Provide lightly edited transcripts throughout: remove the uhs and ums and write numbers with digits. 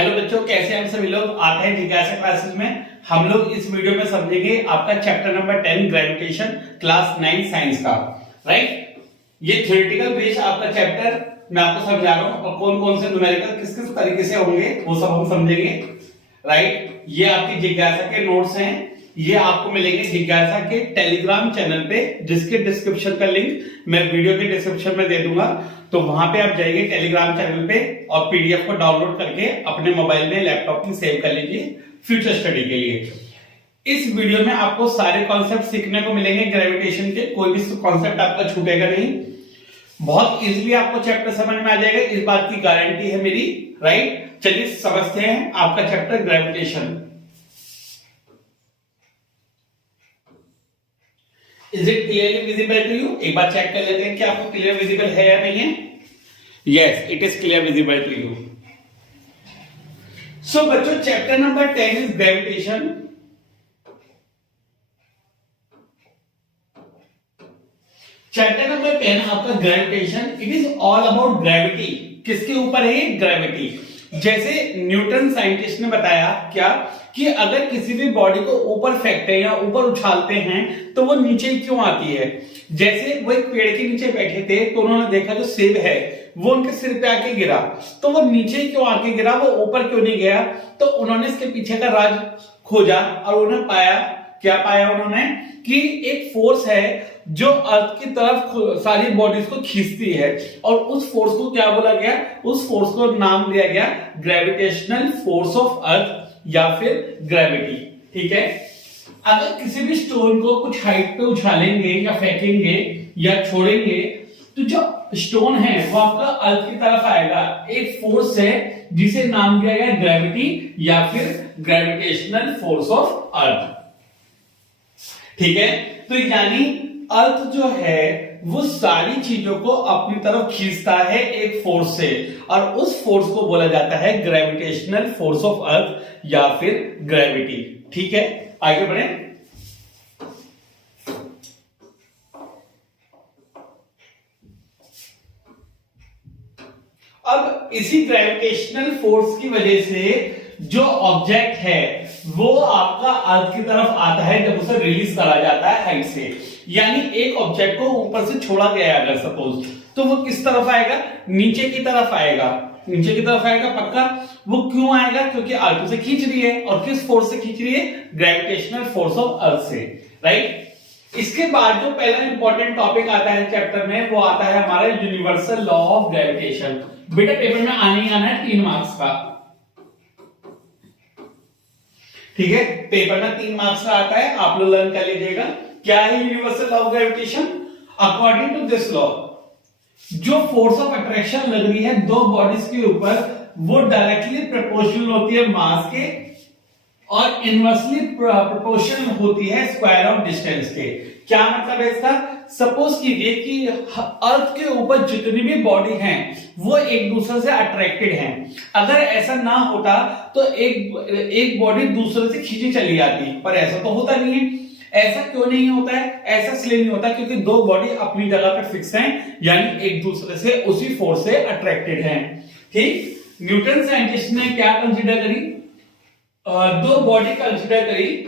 Hello बच्चों, कैसे हम सभी लोग आते हैं जिज्ञासा क्लासेस में। हम लोग इस वीडियो में समझेंगे आपका chapter number 10 gravitation class 9 science का। राइट, ये थ्योरेटिकल बेस आपका चैप्टर मैं आपको समझा रहा हूं और कौन कौन से न्यूमेरिकल किस किस तरीके से होंगे वो सब हम समझेंगे। राइट, ये आपकी जिज्ञासा के नोट्स हैं, ये आपको मिलेंगे जिज्ञासा के टेलीग्राम चैनल पे, जिसके डिस्क्रिप्शन का लिंक मैं वीडियो के डिस्क्रिप्शन में दे दूंगा। तो वहां पे आप जाइए टेलीग्राम चैनल पे और पीडीएफ को डाउनलोड करके अपने मोबाइल में लैपटॉप में सेव कर लीजिए फ्यूचर स्टडी के लिए। इस वीडियो में आपको सारे कॉन्सेप्ट सीखने को मिलेंगे ग्रेविटेशन के, कोई भी कॉन्सेप्ट आपका छूटेगा नहीं। बहुत इजीली आपको चैप्टर समझ में आ जाएगा, इस बात की गारंटी है मेरी। राइट, चलिए समझते हैं आपका chapter gravitation. Is it clearly visible to you? एक बार चेक कर लेते हैं कि आपको क्लियर विजिबल है या नहीं है। Yes, it is clear visible to you. So बच्चों, chapter number 10 is gravitation. Chapter number 10 आपका gravitation. It is all about gravity. किसके ऊपर है? ग्रेविटी। जैसे न्यूटन साइंटिस्ट ने बताया क्या कि अगर किसी भी बॉडी को ऊपर फेंकते हैं या ऊपर उछालते हैं तो वो नीचे क्यों आती है। जैसे वो एक पेड़ के नीचे बैठे थे तो उन्होंने देखा जो सेब है वो उनके सिर पे आके गिरा, तो वो नीचे क्यों आके गिरा, वो ऊपर क्यों नहीं गया। तो उन्होंने इसके पीछे का राज खोजा और उन्होंने पाया, क्या पाया उन्होंने, कि एक फोर्स है जो अर्थ की तरफ सारी बॉडीज को खींचती है और उस फोर्स को क्या बोला गया, उस फोर्स को नाम दिया गया ग्रेविटेशनल फोर्स ऑफ अर्थ या फिर ग्रेविटी। ठीक है, अगर किसी भी स्टोन को कुछ हाइट पे उछालेंगे या फेंकेंगे या छोड़ेंगे तो जो स्टोन है वो आपका अर्थ की तरफ आएगा। एक फोर्स है जिसे नाम दिया गया ग्रेविटी या फिर ग्रेविटेशनल फोर्स ऑफ अर्थ। ठीक है, तो यानी अर्थ जो है वो सारी चीजों को अपनी तरफ खींचता है एक फोर्स से, और उस फोर्स को बोला जाता है ग्रेविटेशनल फोर्स ऑफ अर्थ या फिर ग्रेविटी। ठीक है, आगे बढ़े। अब इसी ग्रेविटेशनल फोर्स की वजह से जो ऑब्जेक्ट है वो आपका अर्थ की तरफ आता है जब उसे रिलीज करा जाता है हाइट से। यानी एक ऑब्जेक्ट को ऊपर से छोड़ा गया अगर सपोज, तो वो किस तरफ आएगा? नीचे की तरफ आएगा। नीचे की तरफ आएगा पक्का। वो क्यों आएगा? क्योंकि अर्थ से खींच रही है, और किस फोर्स से खींच रही है? ग्रेविटेशनल फोर्स ऑफ अर्थ से। राइट, इसके बाद जो पहला इंपॉर्टेंट टॉपिक आता है चैप्टर में वो आता है हमारा यूनिवर्सल लॉ ऑफ ग्रेविटेशन। बेटा पेपर में आने ही आना है 3 मार्क्स का। ठीक है, पेपर में 3 मार्क्स का आता है, आप लोग लर्न कर लीजिएगा। क्या है universal law of gravitation? According to this law, जो फोर्स ऑफ अट्रैक्शन लग रही है दो बॉडीज के ऊपर वो डायरेक्टली प्रोपोर्शनल होती है मास के और इनवर्सली प्रोपोर्शनल होती है स्क्वायर ऑफ डिस्टेंस के। क्या मतलब है इसका? सपोज कीजिए कि अर्थ के ऊपर जितनी भी बॉडी हैं वो एक दूसरे से अट्रैक्टेड हैं। अगर ऐसा ना होता तो एक बॉडी दूसरे से खींची चली जाती, पर ऐसा तो होता नहीं है। ऐसा क्यों नहीं होता है? ऐसा इसलिए नहीं होता क्योंकि दो बॉडी अपनी जगह पर फिक्स हैं, यानी एक दूसरे से उसी फोर्स से अट्रैक्टेड हैं। ठीक, न्यूटन साइंटिस्ट ने क्या कंसीडर करी? दो बॉडी कंसीडर करी।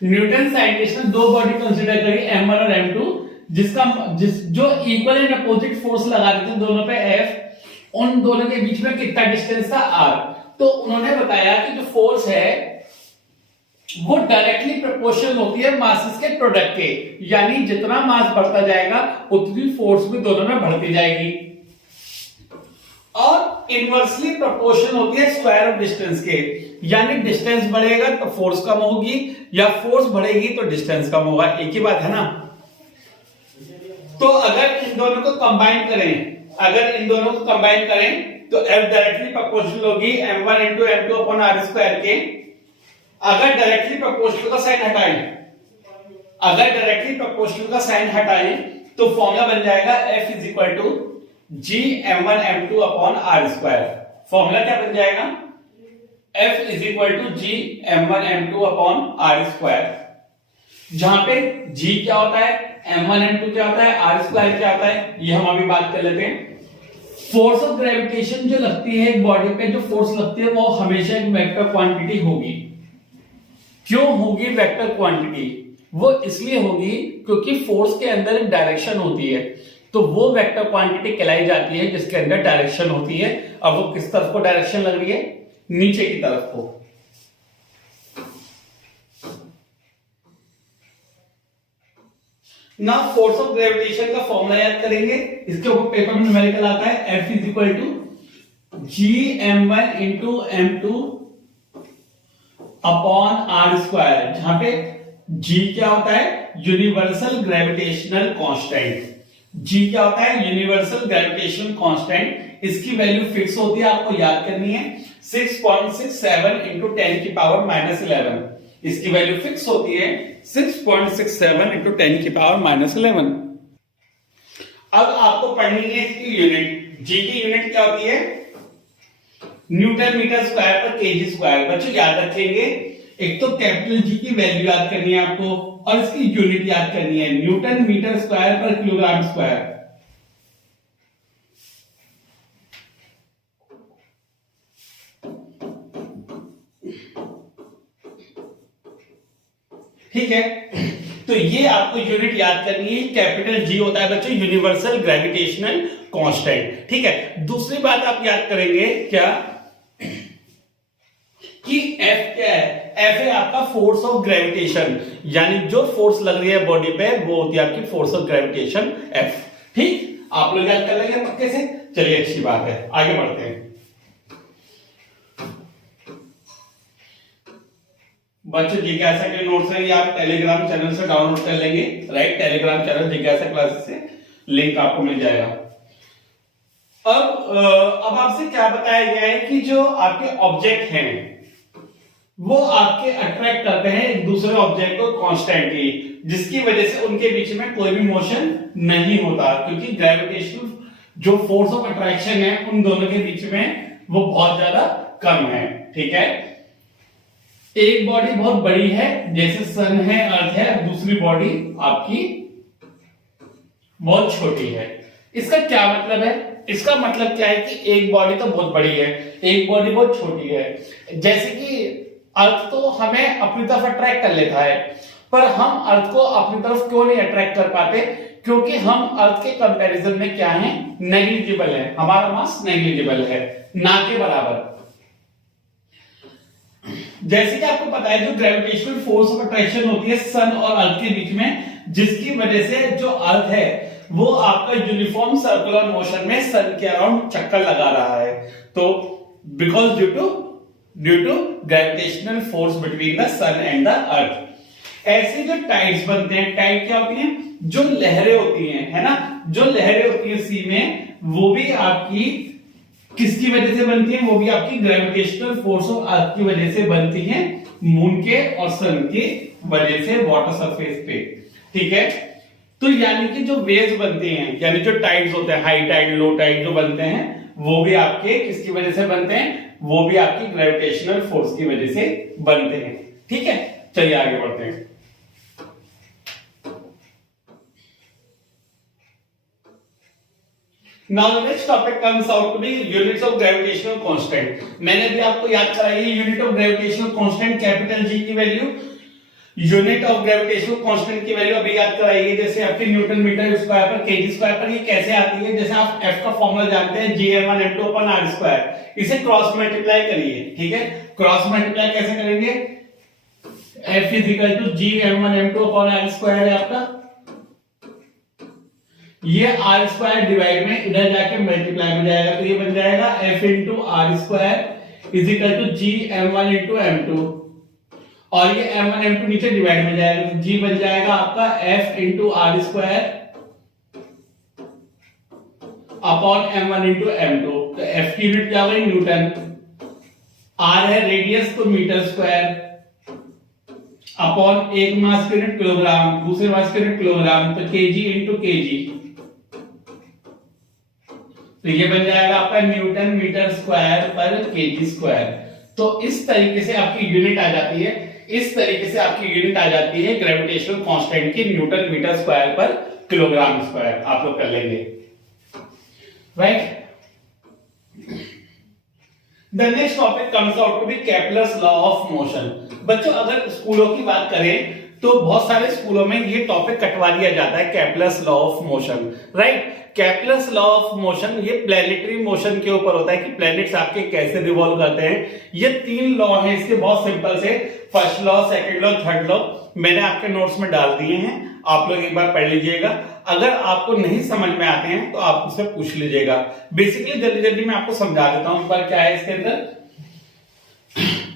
न्यूटन साइंटिस्ट ने दो बॉडी कंसीडर करी, M1 और M2, जो इक्वल एंड अपोजिट फोर्स लगा देते दोनों पे F। उन दोनों के बीच में कितना डिस्टेंस था? R। तो उन्होंने बताया कि जो फोर्स है वो डायरेक्टली प्रोपोर्शनल होती है मासेस के प्रोडक्ट के, यानी जितना मास बढ़ता जाएगा उतनी फोर्स भी दोनों में बढ़ती जाएगी। और इनवर्सली प्रोपोर्शनल होती है स्क्वायर ऑफ डिस्टेंस के, यानी डिस्टेंस बढ़ेगा तो फोर्स कम होगी या फोर्स बढ़ेगी तो डिस्टेंस कम होगा। एक ही बात है ना। तो अगर इन दोनों को कंबाइन करें तो F डायरेक्टली प्रोपोर्शनल होगी M1 into M2 upon R square के। अगर डायरेक्टली प्रोपोर्शनल का साइन हटाएं तो फॉर्मूला बन जाएगा F is equal to G M1 M2 upon R square. Formula क्या बन जाएगा? F is equal to G M1 M2 upon R square, जहां पे G क्या होता है, M1 M2 क्या होता है, R स्क्वायर क्या होता है, ये हम अभी बात कर लेते हैं। फोर्स ऑफ ग्रेविटेशन जो लगती है एक बॉडी पे, जो फोर्स लगती है वो हमेशा एक वेक्टर क्वांटिटी होगी। क्यों होगी वेक्टर क्वांटिटी? वो इसलिए होगी क्योंकि फोर्स के अंदर एक डायरेक्शन होती है, तो वो वेक्टर क्वांटिटी कहलाई जाती है जिसके अंदर डायरेक्शन होती है। अब वो किस तरफ को डायरेक्शन लग रही है? नीचे की तरफ को। ना फोर्स ऑफ ग्रेविटेशन का फॉर्मूला याद करेंगे, इसके ऊपर पेपर में न्यूमेरिकल आता है, F is equal to GM1 into M2 upon R square, जहां पे G क्या होता है? Universal gravitational constant. G क्या होता है? Universal gravitational constant. इसकी वैल्यू फिक्स होती है, आपको याद करनी है, 6.67 इंटू 10 की पावर -11। इसकी वैल्यू फिक्स होती है 6.67 इंटू 10 की पावर -11। अब आपको पढ़नी है इसकी यूनिट। G की यूनिट क्या होती है? न्यूटन मीटर स्क्वायर पर केजी स्क्वायर। बच्चों याद रखेंगे, एक तो कैपिटल G की वैल्यू याद करनी है आपको, और इसकी यूनिट याद करनी है, न्यूटन मीटर स्क्वायर पर किलोग्राम स्क्वायर। ठीक है, तो ये आपको यूनिट याद करनी है। कैपिटल G होता है बच्चों यूनिवर्सल ग्रेविटेशनल कांस्टेंट। ठीक है, दूसरी बात आप याद करेंगे क्या कि F क्या है? F है आपका फोर्स ऑफ ग्रेविटेशन, यानी जो फोर्स लग रही है बॉडी पे वो होती है आपकी फोर्स ऑफ ग्रेविटेशन F। ठीक, आप लोग याद कर लेंगे पक्के से। चलिए अच्छी बात है, आगे बढ़ते हैं। बच्चों जिज्ञासा के नोट्स हैं, ये आप टेलीग्राम चैनल से डाउनलोड कर लेंगे, राइट? टेलीग्राम चैनल जिज्ञासा क्लासेस से लिंक आपको मिल जाएगा। अब आपसे क्या बताया गया है कि जो आपके ऑब्जेक्ट हैं वो आपके अट्रैक्ट करते हैं एक दूसरे ऑब्जेक्ट को कॉन्स्टेंटली, जिसकी वजह से उनके बीच में कोई भी मोशन नहीं होता, क्योंकि ग्रेविटेशनल जो फोर्स ऑफ अट्रैक्शन है उन दोनों के बीच में वो बहुत ज्यादा कम है। ठीक है, एक बॉडी बहुत बड़ी है जैसे सन है, अर्थ है, दूसरी बॉडी आपकी बहुत छोटी है। इसका क्या मतलब है? इसका मतलब क्या है कि एक बॉडी तो बहुत बड़ी है, एक बॉडी बहुत छोटी है। जैसे कि अर्थ तो हमें अपनी तरफ अट्रैक्ट कर लेता है, पर हम अर्थ को अपनी तरफ क्यों नहीं अट्रैक्ट कर पाते? क्योंकि हम अर्थ के कंपैरिजन में क्या है? नेग्लिजिबल है, हमारा मास नेग्लिजिबल है, ना के बराबर। जैसे कि आपको पता है जो ग्रेविटेशनल फोर्स ऑफ अट्रैक्शन होती है सन और अर्थ के बीच में, जिसकी वजह से जो अर्थ है वो आपका यूनिफॉर्म सर्कुलर मोशन में सन के अराउंड चक्कर लगा रहा है। तो because due to gravitational force between the sun and the earth. ऐसे जो टाइड्स बनते हैं, टाइड क्या होती हैं? जो लहरें होती हैं, है ना, जो लहरें होती है सी में, वो भी आपकी किसकी वजह से बनती है? वो भी आपकी ग्रेविटेशनल फोर्स ऑफ अर्थ की वजह से बनती है, मून के और सन की वजह से वाटर सरफेस पे। ठीक है, तो यानी कि जो वेव्स बनती हैं, यानी जो टाइड्स होते हैं, हाई टाइड लो टाइड जो बनते हैं, वो भी आपके किसकी वजह से बनते हैं? वो भी आपकी ग्रेविटेशनल फोर्स की वजह से बनते हैं। ठीक है, चलिए आगे बढ़ते हैं। Now the next topic comes out to be units of gravitational constant. मैंने भी आपको याद कराई है unit of gravitational constant, capital G की value, unit of gravitational constant की वैल्यू अभी याद कराई है। जैसे आपके न्यूटन मीटर स्क्वायर पर केजी स्क्वायर पर, ये कैसे आती है? जैसे आप F का फॉर्मूला जानते हैं GM1 M2 upon R square, इसे क्रॉस मल्टीप्लाई करिए। ठीक है, क्रॉस मल्टीप्लाई कैसे करेंगे? F is equal to GM1 M2 upon R square है आपका, ये आर स्क्वायर डिवाइड में इधर जाके मल्टीप्लाई हो जाएगा, तो ये बन जाएगा F into R square is equal to GM1 into M2, और ये M1 M2 नीचे डिवाइड में जाएगा, तो G बन जाएगा आपका F into R square upon M1 into M2। तो F की यूनिट क्या होगी? न्यूटन, R है रेडियस तो मीटर स्क्वायर, अपॉन एक मास की यूनिट किलोग्राम, दूसरे मास की यूनिट किलोग्राम, तो केजी इंटू केजी, तो ये बन जाएगा आपका न्यूटन मीटर स्क्वायर पर केजी स्क्वायर। तो इस तरीके से आपकी यूनिट आ जाती है, इस तरीके से आपकी यूनिट आ जाती है ग्रेविटेशनल कांस्टेंट की, न्यूटन मीटर स्क्वायर पर किलोग्राम स्क्वायर। आप लोग कर लेंगे, right? The next topic comes out to be Kepler's law of motion. बच्चों अगर स्कूलों की बात करें तो बहुत सारे स्कूलों में ये टॉपिक कटवा दिया जाता है, Kepler's law of motion, right. Kepler's law of motion ये प्लैनेटरी मोशन के ऊपर होता है कि प्लैनेट्स आपके कैसे रिवॉल्व करते हैं। ये 3 लॉ हैं इसके, बहुत सिंपल से, first law, second law, third law मैंने आपके नोट्स में डाल दिए हैं, आप लोग एक बार पढ़ लीजिएगा। अगर आपको नहीं समझ में आते हैं तो आप मुझसे पूछ लीजिएगा। बेसिकली जल्दी जल्दी मैं आपको समझा देता हूं पर क्या है इसके अंदर।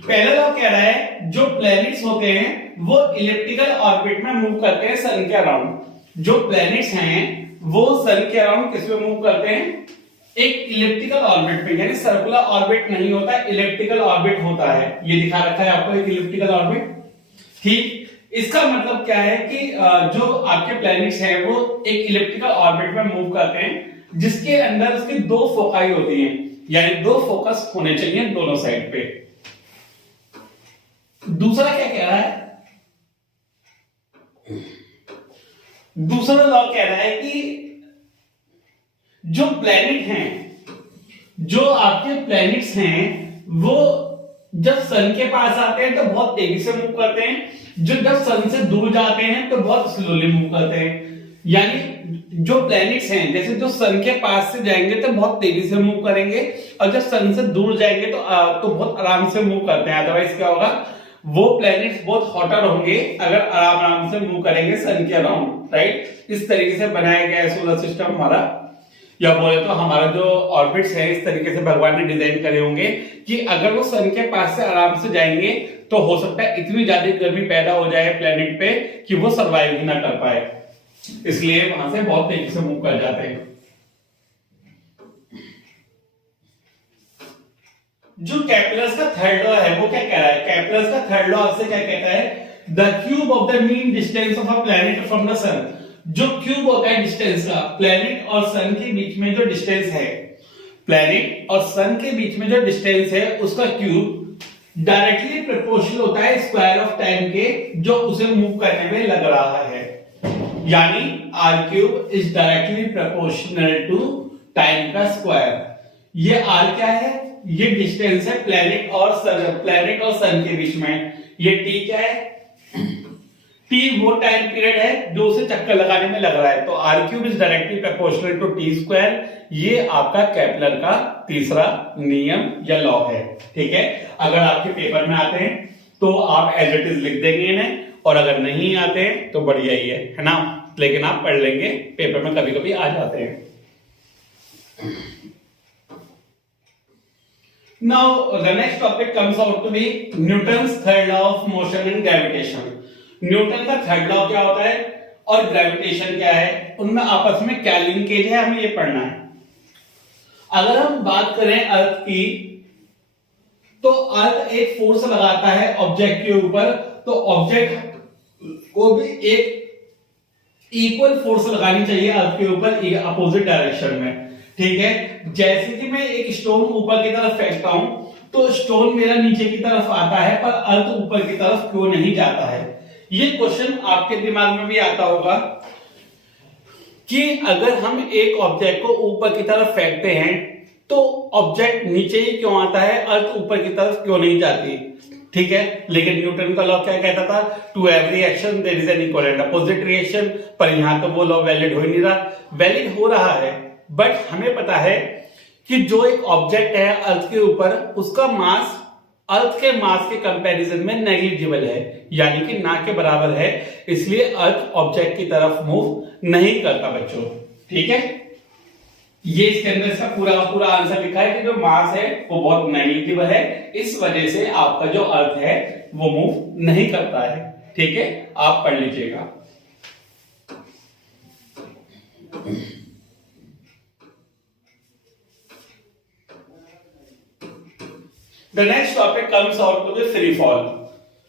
पहला लॉ कह रहा है जो प्लैनेट्स होते हैं वो इलिप्टिकल ऑर्बिट में मूव करते हैं सन के अराउंड। जो प्लैनेट्स हैं वो सन के अराउंड किस में मूव करते हैं, एक इलिप्टिकल ऑर्बिट में, यानी सर्कुलर ऑर्बिट नहीं होता, इलिप्टिकल ऑर्बिट होता है। ये दिखा रखा है आपको एक इलिप्टिकल ऑर्बिट, ठीक। इसका मतलब क्या है कि जो आपके प्लैनेट्स हैं वो एक इलिप्टिकल ऑर्बिट में मूव करते हैं जिसके अंदर उसकी 2 फोकाई होती हैं, यानी 2 फोकस होने चाहिए दोनों साइड पे। दूसरा क्या कह रहा है, दूसरा लॉ कह रहा है कि जो प्लैनेट हैं, जो आपके प्लैनेट्स हैं वो जब सन के पास आते हैं तो बहुत तेजी से मूव करते हैं, जब सन से दूर जाते हैं तो बहुत स्लोली मूव करते हैं। यानी जो प्लैनेट्स हैं जैसे जो सन के पास से जाएंगे तो बहुत तेजी से मूव करेंगे और जब सन से दूर जाएंगे तो बहुत आराम से मूव करते हैं। अदरवाइज क्या होगा, वो प्लैनेट्स बहुत हॉटर होंगे अगर आराम आराम से मूव करेंगे सन के अराउंड, राइट। इस तरीके से बनाया गया है सोलर सिस्टम हमारा, या बोले तो हमारा जो ऑर्बिट्स है इस तरीके से भगवान ने डिजाइन करे होंगे कि अगर वो सन के पास से आराम से जाएंगे तो हो सकता है इतनी ज्यादा गर्मी पैदा हो जाए प्लेनेट पे कि वो सरवाइव ही ना कर पाए, इसलिए वहां से बहुत तेजी से मूव कर जाते हैं। जो केपलर्स का थर्ड लॉ है वो क्या कह रहा है, केपलर्स का थर्ड लॉ आपसे क्या कहता है, the cube of the mean distance of a planet from the sun. जो क्यूब होता है डिस्टेंस का, प्लैनेट और सन के बीच में जो डिस्टेंस है, प्लैनेट और सन के बीच में जो डिस्टेंस है उसका क्यूब डायरेक्टली प्रोपोर्शनल होता है स्क्वायर ऑफ टाइम के जो उसे मूव करने में लग रहा है। यानी R cube is directly proportional to time का स्क्वायर। ये आर क्या है, ये डिस्टेंस है प्लैनेट और सन के बीच में। ये टी क्या है, टी वो टाइम पीरियड है जो उसे चक्कर लगाने में लग रहा है, तो R cube is directly proportional to T square. ये आपका केपलर का तीसरा नियम या लॉ है, ठीक है। अगर आपके पेपर में आते हैं तो आप एज इट इज लिख देंगे इन्हें, और अगर नहीं आते हैं तो बढ़िया ही है ना, लेकिन आप पढ़ लेंगे, पेपर में कभी कभी आ जाते हैं। Now the next topic comes out to be Newton's third law of motion and gravitation. Newton का थर्ड लॉ क्या होता है और ग्रेविटेशन क्या है, उनमें आपस में क्या लिंकेज है, हमें ये पढ़ना है। अगर हम बात करें अर्थ की तो अर्थ एक फोर्स लगाता है ऑब्जेक्ट के ऊपर, तो ऑब्जेक्ट को भी एक इक्वल फोर्स लगानी चाहिए अर्थ के ऊपर अपोजिट डायरेक्शन में, ठीक है। जैसे कि मैं एक स्टोन ऊपर की तरफ फेंकता हूं तो स्टोन मेरा नीचे की तरफ आता है पर अर्थ ऊपर की तरफ क्यों नहीं जाता है। ये क्वेश्चन आपके दिमाग में भी आता होगा कि अगर हम एक ऑब्जेक्ट को ऊपर की तरफ फेंकते हैं तो ऑब्जेक्ट नीचे ही क्यों आता है, अर्थ ऊपर की तरफ क्यों नहीं जाती, ठीक है। लेकिन न्यूटन का लॉ क्या कहता था, to every action there is an equal and opposite reaction, पर यहां तो वो लॉ वैलिड हो ही नहीं रहा। वैलिड हो रहा है बट हमें पता है कि जो एक ऑब्जेक्ट है अर्थ के ऊपर उसका मास अर्थ के मास के कंपैरिजन में नेग्लिजिबल है, यानी कि ना के बराबर है, इसलिए अर्थ ऑब्जेक्ट की तरफ मूव नहीं करता बच्चों, ठीक है। ये इसके अंदर इसका पूरा पूरा आंसर लिखा है कि जो मास है वो बहुत नेग्लिजिबल है, इस वजह से आपका जो अर्थ है वो मूव नहीं करता है, ठीक है। आप पढ़ लीजिएगा। The next topic comes out to be free fall.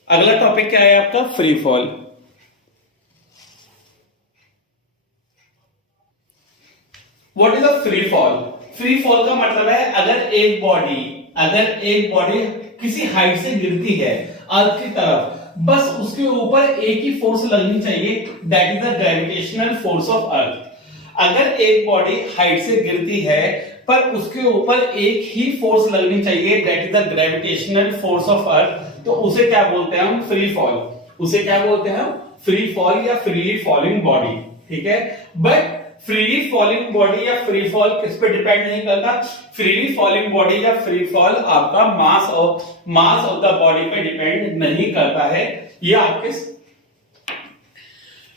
अगला टॉपिक क्या है आपका, free fall. What is a free fall? Free fall का मतलब है अगर एक बॉडी किसी हाइट से गिरती है अर्थ की तरफ, बस उसके ऊपर एक ही फोर्स लगनी चाहिए, that is the gravitational force of अर्थ। अगर एक बॉडी हाइट से गिरती है पर उसके ऊपर एक ही फोर्स लगनी चाहिए, that is the gravitational force of अर्थ, तो उसे क्या बोलते हैं हम? Free fall. उसे क्या बोलते हैं हम? फ्री फॉल या फ्रीली फॉलिंग बॉडी। ठीक है, बट फ्रीली फॉलिंग बॉडी या फ्री फॉल किस पे डिपेंड नहीं करता? फ्रीली फॉलिंग बॉडी या फ्री फॉल आपका मास ऑफ द बॉडी पे डिपेंड नहीं करता है।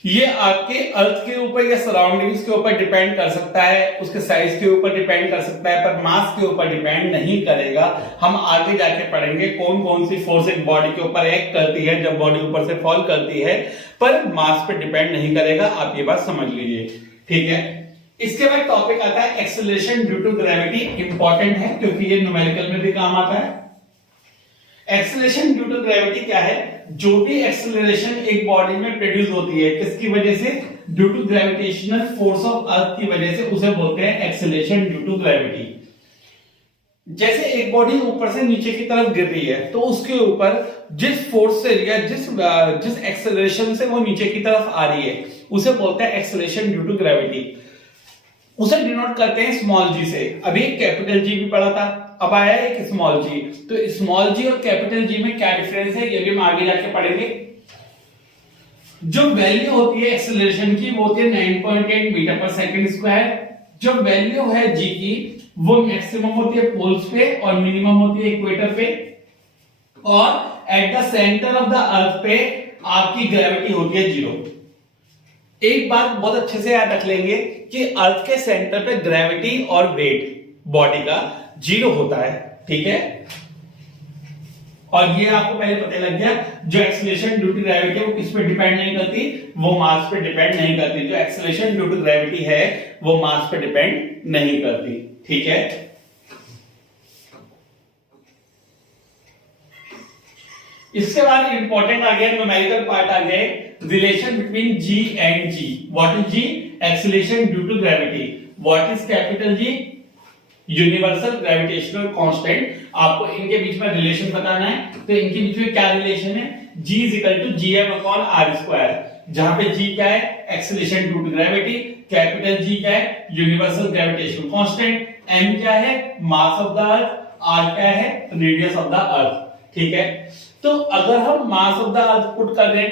ये आपके अर्थ के ऊपर या सराउंडिंग्स के ऊपर डिपेंड कर सकता है, उसके साइज के ऊपर डिपेंड कर सकता है, पर मास के ऊपर डिपेंड नहीं करेगा। हम आगे जाके पढ़ेंगे कौन कौन सी फोर्स एक बॉडी के ऊपर एक्ट करती है जब बॉडी ऊपर से फॉल करती है, पर मास पे डिपेंड नहीं करेगा। आप ये बात समझ लीजिए। ठीक है, इसके बाद टॉपिक आता है acceleration due to gravity. Important है क्योंकि ये न्यूमेरिकल में भी काम आता है। एक्सेलरेशन ड्यू टू ग्रेविटी क्या है? जो भी एक्सेलरेशन एक बॉडी में प्रोड्यूस होती है, किसकी वजह से? Due to gravitational force of earth की वजह से, उसे बोलते हैं एक्सेलरेशन ड्यू टू ग्रेविटी। जैसे एक बॉडी ऊपर से नीचे की तरफ गिर रही है, तो उसके ऊपर जिस फोर्स से या जिस एक्सेलरेशन से वो नीचे की तरफ आ रही है, उसे बोलते हैं एक्सेलरेशन ड्यू टू ग्रेविटी। उसे डिनोट करते हैं स्मॉल जी से। अभी कैपिटल जी भी पढ़ा था, अब आया एक स्मॉल जी। तो स्मॉल जी और कैपिटल जी में क्या डिफरेंस है, ये भी हम आगे जाके पढ़ेंगे। जो वैल्यू होती है एक्सेलरेशन की वो होती है 9.8 मीटर पर सेकंड स्क्वायर। जो वैल्यू है जी की वो मैक्सिमम होती है पोल्स पे और मिनिमम होती है इक्वेटर पे, और at the centre of the अर्थ पे आपकी ग्रेविटी होती है 0। एक बात बहुत अच्छे से याद रख लेंगे कि अर्थ के सेंटर पे ग्रेविटी और वेट बॉडी का 0 होता है। ठीक है, और ये आपको पहले पता लग गया, जो एक्सेलरेशन ड्यू टू ग्रेविटी है वो किस पे डिपेंड नहीं करती? वो मास पे डिपेंड नहीं करती। जो एक्सेलरेशन ड्यू टू ग्रेविटी है वो मास पे डिपेंड नहीं करती। ठीक है, इसके बाद इंपॉर्टेंट आ गया, न्यूमेरिकल पार्ट आ गया, relation between G and G. What is G? Acceleration due to gravity. What is capital G? Universal gravitational constant. आपको इनके बीच में रिलेशन बताना है, तो इनके बीच में क्या रिलेशन है? G is equal to gm/r², जहां पे G क्या है? Acceleration due to gravity. Capital G क्या है? Universal gravitational constant. m क्या है? Mass of the earth. r क्या है? Radius of the earth. ठीक है, तो अगर हम mass of the earth put कर दें,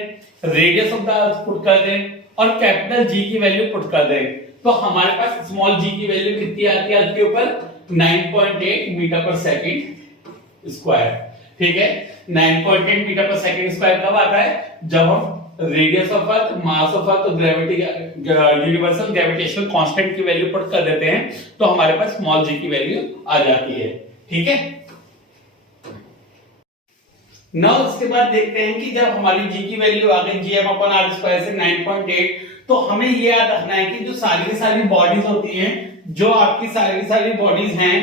radius of the earth put कर दें और कैपिटल G की वैल्यू पुट कर दें, तो हमारे पास स्मॉल g की वैल्यू कितनी आती है अर्थ के ऊपर? 9.8 मीटर पर सेकंड स्क्वायर। ठीक है, 9.8 मीटर पर सेकंड स्क्वायर कब आता है? जब हम radius of earth, mass of earth, gravity, universal gravitational constant की वैल्यू पुट कर देते हैं, तो हमारे पास स्मॉल g की वैल्यू आ जाती है। ठीक है, नाउ इसके बाद देखते हैं कि जब हमारी g की वैल्यू आ गई gm/r² से 9.8, तो हमें ये याद रखना है कि जो सारी बॉडीज होती हैं, जो आपकी सारी बॉडीज हैं,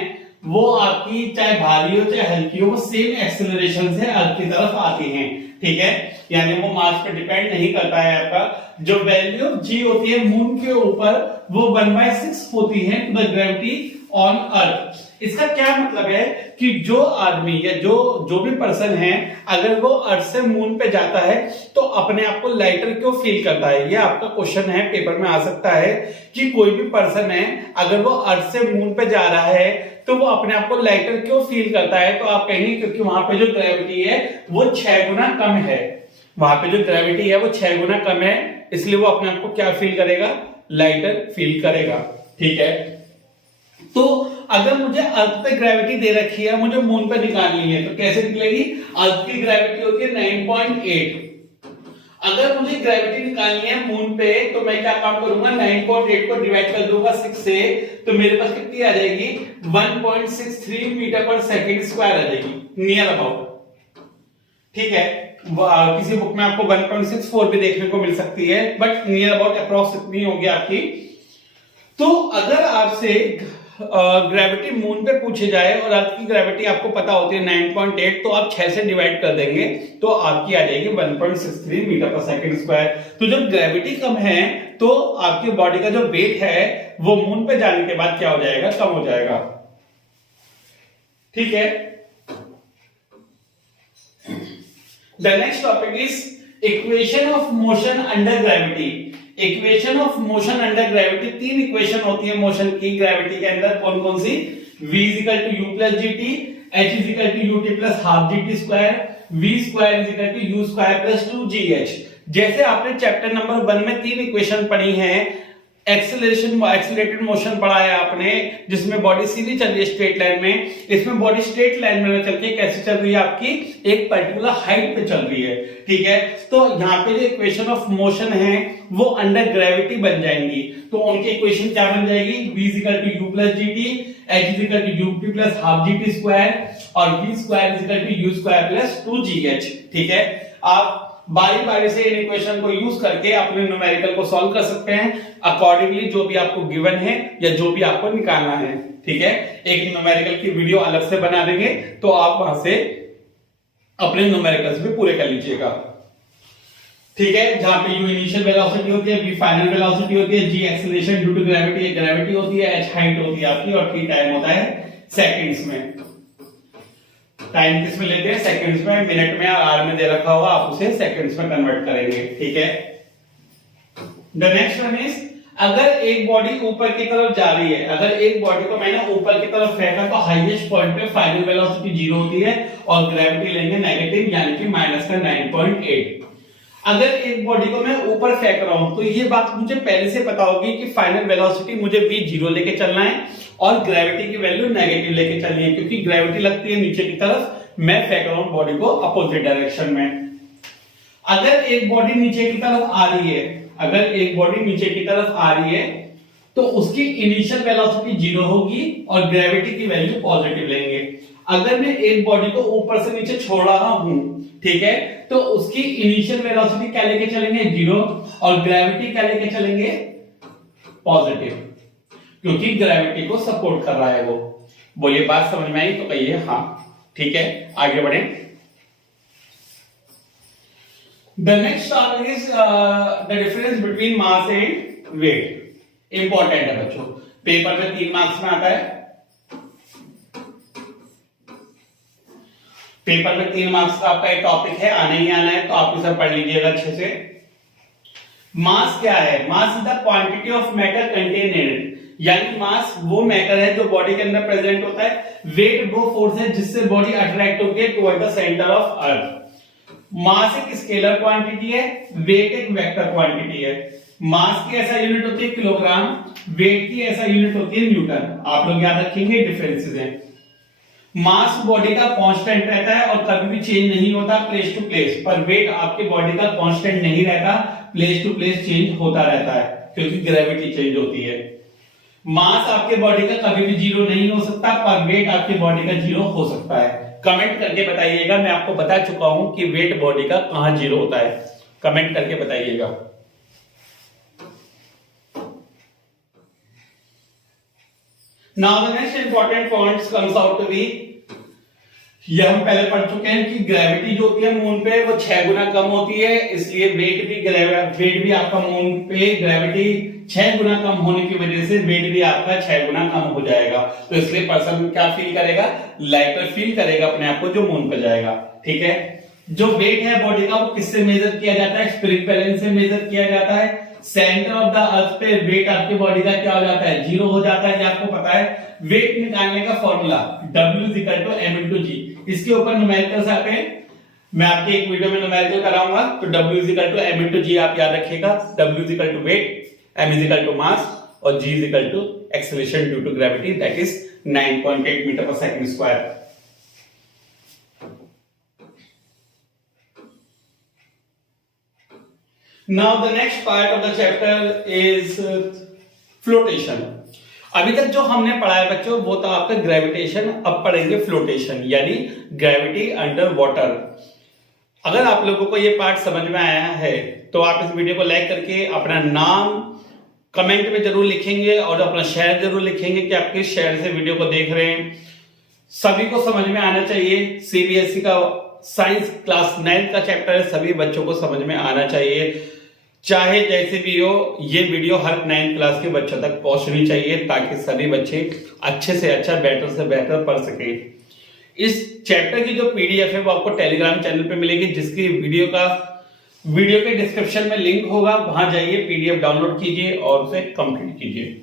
वो आपकी चाहे भारी हो चाहे हल्की हो, वो सेम एक्सेलरेशन से अर्थ की तरफ आती हैं। ठीक है, यानी वो मास पे डिपेंड नहीं करता है आपका। जो वैल्यू जी होती है मून के ऊपर वो 1/6 होती है to the gravity on earth. इसका क्या मतलब है कि जो आदमी या जो भी पर्सन है, अगर वो अर्थ से मून पे जाता है तो अपने आप को लाइटर क्यों फील करता है? ये आपका क्वेश्चन है, पेपर में आ सकता है कि कोई भी पर्सन है अगर वो अर्थ से मून पे जा रहा है तो वो अपने आप को लाइटर क्यों फील करता है? तो आप कहेंगे क्योंकि वहां पे जो ग्रेविटी है वो 6 गुना कम है। वहां पे जो ग्रेविटी है वो 6 गुना कम है, इसलिए वो अपने आप को क्या फील करेगा? लाइटर फील करेगा। ठीक है, तो अगर मुझे अर्थ पे ग्रेविटी दे रखी है, मुझे मून पे निकालनी है, तो कैसे निकलेगी? अर्थ की ग्रेविटी होती है 9.8। अगर मुझे ग्रेविटी निकालनी है मून पे, तो मैं क्या काम करूंगा? 9.8 को डिवाइड कर दूंगा 6 से, तो मेरे पास कितनी आ जाएगी? 1.63 मीटर पर सेकंड स्क्वायर आ जाएगी, नियर अबाउट। ठीक है, किसी बुक में आपको 1.64 भी देखने को मिल सकती है, बट नियर अबाउट अप्रॉक्स इतनी होगी आपकी। तो अगर आपसे ग्रेविटी मून पे पूछे जाए और अर्थ की ग्रेविटी आपको पता होती है 9.8, तो आप 6 से डिवाइड कर देंगे तो आपकी आ जाएगी 1.63 मीटर पर सेकंड स्क्वायर। तो जब ग्रेविटी कम है तो आपकी बॉडी का जो वेट है वो मून पे जाने के बाद क्या हो जाएगा? कम हो जाएगा। ठीक है, the next topic is equation of motion under gravity. Equation of motion under gravity, तीन इक्वेशन होती है मोशन की ग्रेविटी के अंदर, कौन कौन सी? v equal to U plus G T, h equal to U T plus half G T square, v square equal to U square plus 2gh। जैसे आपने चैप्टर नंबर 1 में तीन इक्वेशन पढ़ी हैं, एक्सेलरेटेड मोशन पढ़ा है आपने, जिसमें बॉडी सीधी चल रही है स्ट्रेट लाइन में, इसमें बॉडी स्ट्रेट लाइन में चल के कैसे चल रही है आपकी, एक पर्टिकुलर हाइट पे चल रही है, ठीक है। तो यहाँ पे जो इक्वेशन ऑफ मोशन है वो अंडर ग्रेविटी बन जाएंगी, तो उनकी इक्वेशन क्या बन जाएगी? v equal to U plus G T, h equal to U T plus half G T square और v square equal to U square plus 2gh, ठीक है। आप बारी बारी से इन इक्वेशन को यूज करके अपने न्यूमेरिकल को सॉल्व कर सकते हैं अकॉर्डिंगली जो भी आपको गिवन है या जो भी आपको निकालना है, ठीक है। एक न्यूमेरिकल की वीडियो अलग से बना देंगे तो आप वहां से अपने न्यूमेरिकल्स भी पूरे कर लीजिएगा, ठीक है। जहां पे u इनिशियल वेलोसिटी होती है, v फाइनल वेलोसिटी होती है, g acceleration due to gravity, gravity होती है, h हाइट होती है आपकी और t टाइम होता है सेकंड्स में। टाइम किस में लेते हैं? सेकंड्स में, मिनट में, आर में दे रखा होगा, आप उसे सेकंड्स में कन्वर्ट करेंगे, ठीक है। द नेक्स्ट वन इज, अगर एक बॉडी ऊपर की तरफ जा रही है, अगर एक बॉडी को मैंने ऊपर की तरफ फेंका तो हाईएस्ट पॉइंट पे फाइनल वेलोसिटी 0 होती है और ग्रेविटी लेंगे नेगेटिव यानी कि माइनस का 9.8। अगर एक बॉडी को मैं ऊपर फेंक रहा हूं तो ये बात मुझे पहले से पता होगी कि फाइनल वेलोसिटी मुझे v 0 लेके चलना है और ग्रेविटी की वैल्यू नेगेटिव लेके चलनी है, क्योंकि ग्रेविटी लगती है नीचे की तरफ, मैं फेंक रहा हूं बॉडी को अपोजिट डायरेक्शन में। अगर एक बॉडी नीचे की तरफ आ रही है, अगर एक बॉडी नीचे की तरफ आ रही है तो उसकी इनिशियल वेलोसिटी 0 होगी और ग्रेविटी की वैल्यू पॉजिटिव लेंगे। अगर मैं एक बॉडी को ऊपर से नीचे छोड़ रहा हूं, ठीक है, तो उसकी इनिशियल वेलोसिटी क्या लेके चलेंगे? 0 और ग्रेविटी क्या लेके चलेंगे? पॉजिटिव, क्योंकि ग्रेविटी को सपोर्ट कर रहा है वो। बोलिए बात समझ में आई तो कहिए हाँ, ठीक है। आगे बढ़े। The next topic is the difference between mass and weight. Important है बच्चों, पेपर में 3 मार्क्स में आता है, पेपर में 3 मार्क्स का आपका एक टॉपिक है, आना ही आना है, तो आप इसे पढ़ लीजिएगा अच्छे से। मास क्या है? Mass is the quantity of matter contain in it, यानी मास वो मैटर है जो बॉडी के अंदर प्रेजेंट होता है। वेट वो फोर्स है जिससे बॉडी अट्रैक्ट होती है toward the centre of earth. Mass एक स्केलर क्वांटिटी है, वेट एक वेक्टर क्वांटिटी है। मास की ऐसा यूनिट होती है किलोग्राम, वेट की ऐसा यूनिट होती है न्यूटन। आप लोग याद रखेंगे डिफरेंसेस हैं। मास बॉडी का कांस्टेंट रहता है और कभी भी चेंज नहीं होता प्लेस टू प्लेस, पर वेट आपके बॉडी का कांस्टेंट नहीं रहता, प्लेस टू प्लेस चेंज होता रहता है क्योंकि ग्रेविटी चेंज होती है। मास आपके बॉडी का कभी भी 0 नहीं हो सकता, पर वेट आपके बॉडी का 0 हो सकता है। कमेंट करके बताइएगा, मैं आपको बता चुका हूं कि वेट बॉडी का कहां 0 होता है, कमेंट करके बताइएगा। Now the next important points comes out to be, ये हम पहले पढ़ चुके हैं कि ग्रेविटी जो होती है मून पे वो 6 गुना कम होती है, इसलिए वेट भी आपका मून पे ग्रेविटी 6 गुना कम होने की वजह से वेट भी आपका 6 गुना कम हो जाएगा। तो इसलिए पर्सन क्या फील करेगा? लाइटर फील करेगा अपने आप को जो मून पे जाएगा, ठीक है। जो वेट है बॉडी का वो किससे मेजर किया जाता है? स्पिरिट बैलेंस से मेजर किया जाता है। सेंटर ऑफ द अर्थ पे वेट आपकी बॉडी का क्या हो जाता है? 0 हो जाता है, ये आपको पता है। वेट निकालने का फॉर्मूला W = m/g, इसके ऊपर न्यूमेरिकल्स आते हैं, मैं आपके एक वीडियो में न्यूमेरिकल कराऊंगा, तो W = m/g आप याद रखिएगा। W = वेट, m = मास और g = acceleration due to gravity, that is 9.8 मीटर/सेकंड²। Now the next part of the chapter is flotation. अभी तक जो हमने पढ़ा है बच्चों वो तो आपका ग्रेविटेशन, अब पढ़ेंगे फ्लोटेशन यानी ग्रेविटी अंडर वाटर। अगर आप लोगों को ये पार्ट समझ में आया है तो आप इस वीडियो को लाइक करके अपना नाम कमेंट में जरूर लिखेंगे और अपना शहर जरूर लिखेंगे कि आप किस शहर से वीडियो को देख रहे हैं। सभी को समझ में आना चाहिए। सीबीएसई का साइंस क्लास 9 का चैप्टर है, सभी बच्चों को समझ में आना चाहिए। चाहे जैसे भी हो, ये वीडियो हर 9th क्लास के बच्चों तक पहुंचनी चाहिए ताकि सभी बच्चे अच्छे से अच्छा, बेटर से बेटर पढ़ सकें। इस चैप्टर की जो पीडीएफ है वो आपको टेलीग्राम चैनल पे मिलेगी, जिसकी वीडियो का वीडियो के डिस्क्रिप्शन में लिंक होगा, वहां जाइए, पीडीएफ डाउनलोड कीजिए और उसे कंप्लीट कीजिए।